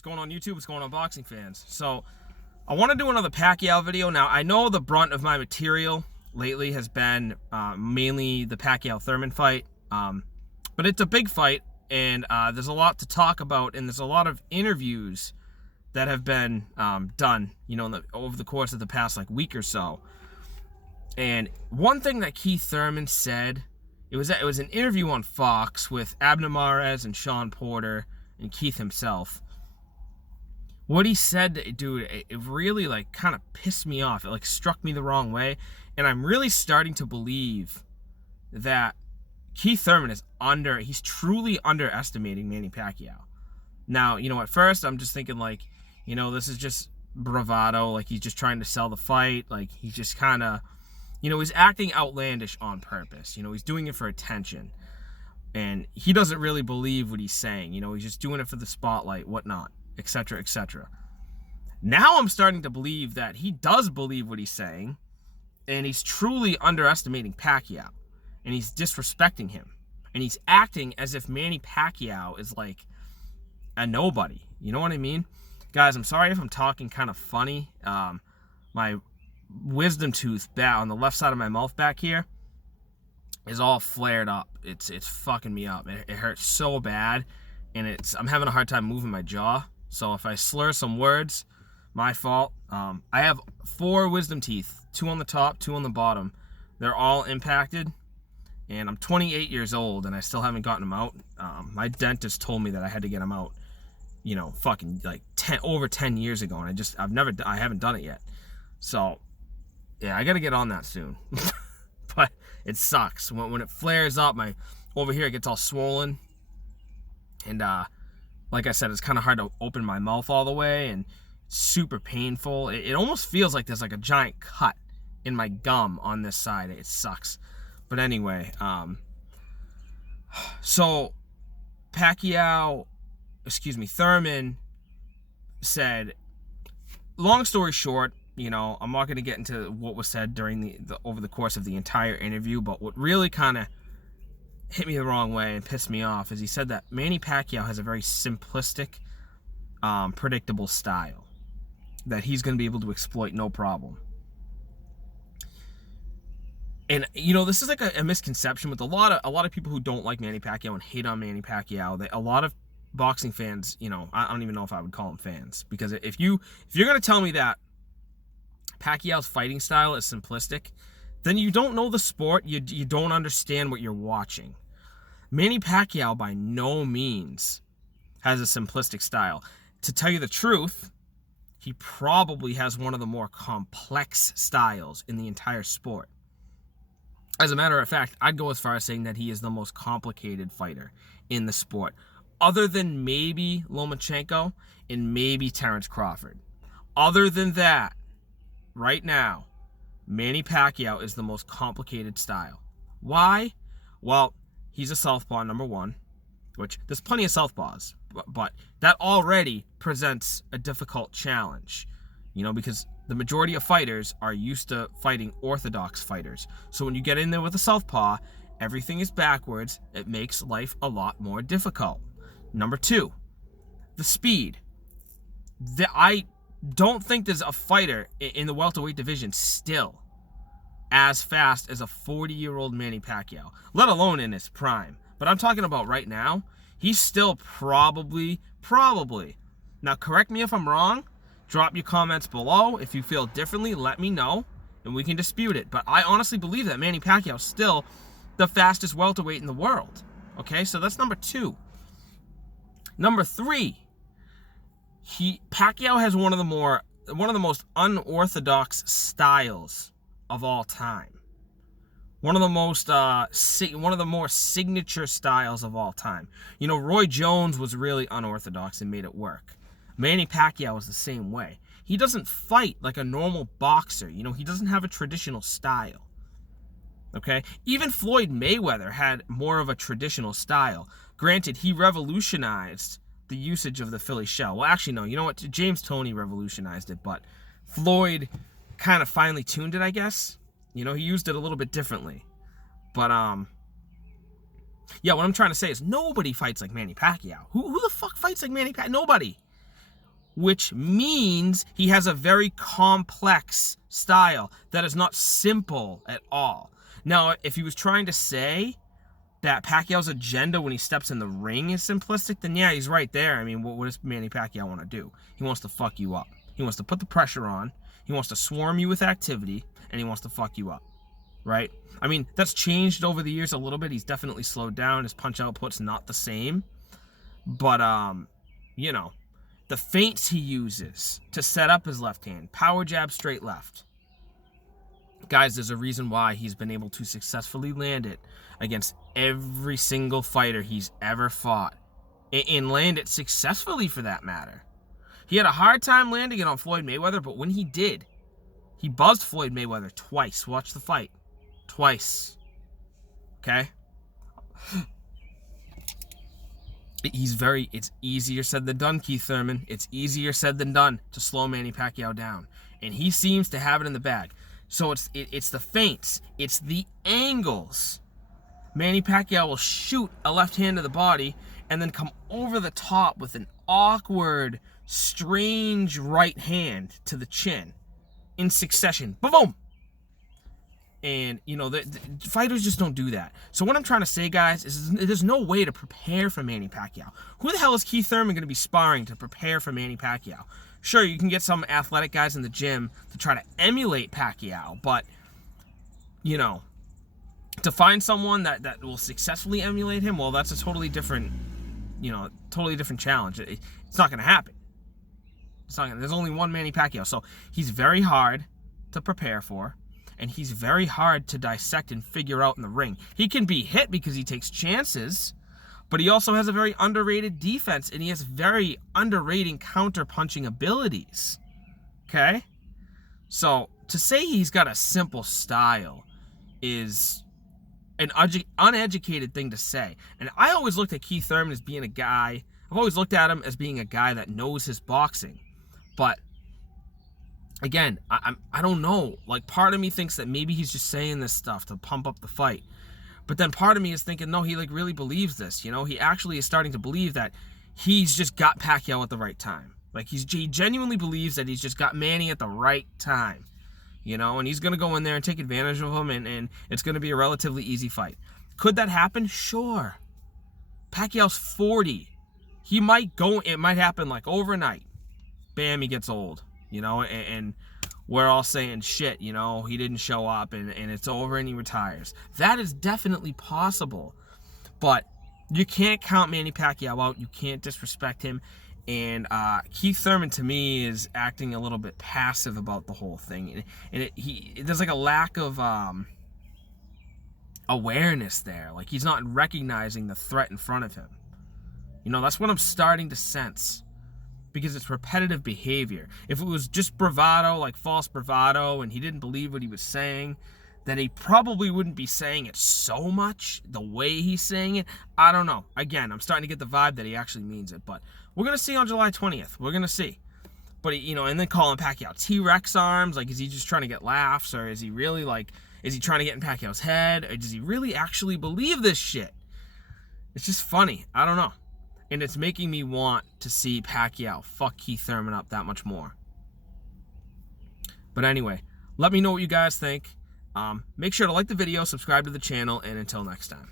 What's going on YouTube? What's going on, boxing fans? So, I want to do another Pacquiao video. Now, I know the brunt of my material lately has been mainly the Pacquiao-Thurman fight. But it's a big fight, and there's a lot to talk about, and there's a lot of interviews that have been done, you know, over the course of the past, week or so. And one thing that Keith Thurman said, it was an interview on Fox with Abner Mares and Sean Porter and Keith himself. What he said, dude, it really, kind of pissed me off. It, struck me the wrong way. And I'm really starting to believe that Keith Thurman is he's truly underestimating Manny Pacquiao. Now, at first, I'm just thinking, this is just bravado. He's just trying to sell the fight. He's just kind of, he's acting outlandish on purpose. He's doing it for attention. And he doesn't really believe what he's saying. He's just doing it for the spotlight, whatnot, etc., etc. Now I'm starting to believe that he does believe what he's saying, and he's truly underestimating Pacquiao, and he's disrespecting him, and he's acting as if Manny Pacquiao is a nobody. You know what I mean? Guys, I'm sorry if I'm talking kind of funny. My wisdom tooth on the left side of my mouth back here is all flared up. It's fucking me up. It hurts so bad, and I'm having a hard time moving my jaw. So if I slur some words, my fault. I have 4 wisdom teeth, 2 on the top, 2 on the bottom. They're all impacted, and I'm 28 years old, and I still haven't gotten them out. My dentist told me that I had to get them out, fucking over 10 years ago, and I haven't done it yet. So yeah, I got to get on that soon. But it sucks when it flares up. Over here it gets all swollen, and like I said, it's kind of hard to open my mouth all the way, and it's super painful. It almost feels like there's a giant cut in my gum on this side. It sucks. But anyway, so Thurman said, long story short, I'm not going to get into what was said during over the course of the entire interview, but what really kind of hit me the wrong way and pissed me off is he said that Manny Pacquiao has a very simplistic, predictable style that he's going to be able to exploit no problem. And this is a misconception with a lot of people who don't like Manny Pacquiao and hate on Manny Pacquiao. A lot of boxing fans, I don't even know if I would call them fans, because if you're going to tell me that Pacquiao's fighting style is simplistic, then you don't know the sport. You don't understand what you're watching. Manny Pacquiao by no means has a simplistic style. To tell you the truth, he probably has one of the more complex styles in the entire sport. As a matter of fact, I'd go as far as saying that he is the most complicated fighter in the sport, other than maybe Lomachenko and maybe Terrence Crawford. Other than that, right now, Manny Pacquiao is the most complicated style. Why? Well, he's a southpaw, number one, which there's plenty of southpaws, but that already presents a difficult challenge, because the majority of fighters are used to fighting orthodox fighters. So when you get in there with a southpaw, everything is backwards. It makes life a lot more difficult. Number 2, the speed. I don't think there's a fighter in the welterweight division still as fast as a 40-year-old Manny Pacquiao, let alone in his prime. But I'm talking about right now, he's still probably. Now, correct me if I'm wrong. Drop your comments below. If you feel differently, let me know, and we can dispute it. But I honestly believe that Manny Pacquiao is still the fastest welterweight in the world. Okay, so that's number 2. Number 3, Pacquiao has one of the most unorthodox styles of all time. One of the more signature styles of all time. Roy Jones was really unorthodox and made it work. Manny Pacquiao is the same way. He doesn't fight like a normal boxer. He doesn't have a traditional style. Okay? Even Floyd Mayweather had more of a traditional style. Granted, he revolutionized the usage of the Philly shell. Well, actually, no. You know what? James Toney revolutionized it, but Floyd kind of finely tuned it, I guess. He used it a little bit differently. But, yeah, what I'm trying to say is nobody fights like Manny Pacquiao. Who the fuck fights like Manny Pacquiao? Nobody. which means he has a very complex style that is not simple at all. Now, if he was trying to say that Pacquiao's agenda when he steps in the ring is simplistic, then yeah, he's right there. I mean, what does Manny Pacquiao want to do? He wants to fuck you up. He wants to put the pressure on. He wants to swarm you with activity, and he wants to fuck you up, right? I mean, that's changed over the years a little bit. He's definitely slowed down. His punch output's not the same. But, you know, the feints he uses to set up his left hand, power jab, straight left. Guys, there's a reason why he's been able to successfully land it against every single fighter he's ever fought. And land it successfully, for that matter. He had a hard time landing it on Floyd Mayweather, but when he did, he buzzed Floyd Mayweather twice. Watch the fight. Twice. Okay? It's easier said than done, Keith Thurman. It's easier said than done to slow Manny Pacquiao down. And he seems to have it in the bag. So it's the feints. It's the angles. Manny Pacquiao will shoot a left hand to the body and then come over the top with an awkward, strange right hand to the chin in succession. Boom! And, you know, the fighters just don't do that. So what I'm trying to say, guys, is there's no way to prepare for Manny Pacquiao. Who the hell is Keith Thurman going to be sparring to prepare for Manny Pacquiao? Sure, you can get some athletic guys in the gym to try to emulate Pacquiao, but, you know, to find someone that will successfully emulate him, well, that's a totally different, you know, totally different challenge. It's not going to happen. There's only one Manny Pacquiao, so he's very hard to prepare for, and he's very hard to dissect and figure out in the ring. He can be hit because he takes chances, but he also has a very underrated defense, and he has very underrated counter-punching abilities. Okay? So, to say he's got a simple style is an uneducated thing to say. And I always looked at Keith Thurman as being a guy, I've always looked at him as being a guy that knows his boxing. But, again, I don't know. Like, part of me thinks that maybe he's just saying this stuff to pump up the fight. But then part of me is thinking, no, he like really believes this. You know, he actually is starting to believe that he's just got Pacquiao at the right time. Like, he genuinely believes that he's just got Manny at the right time. You know, and he's going to go in there and take advantage of him, and it's going to be a relatively easy fight. Could that happen? Sure. Pacquiao's 40. It might happen like overnight. Bam, he gets old. You know, and we're all saying, shit, you know, he didn't show up, and it's over and he retires. That is definitely possible. But you can't count Manny Pacquiao out. You can't disrespect him. And Keith Thurman, to me, is acting a little bit passive about the whole thing. And there's like a lack of awareness there. Like, he's not recognizing the threat in front of him. You know, that's what I'm starting to sense. Because it's repetitive behavior. If it was just bravado, like false bravado, and he didn't believe what he was saying, then he probably wouldn't be saying it so much the way he's saying it. I don't know. Again, I'm starting to get the vibe that he actually means it. But we're going to see on July 20th. We're going to see. But, you know, and then calling Pacquiao T-Rex arms. Like, is he just trying to get laughs? Or is he really, like, is he trying to get in Pacquiao's head? Or does he really actually believe this shit? It's just funny. I don't know. And it's making me want to see Pacquiao fuck Keith Thurman up that much more. But anyway, let me know what you guys think. Make sure to like the video, subscribe to the channel, and until next time.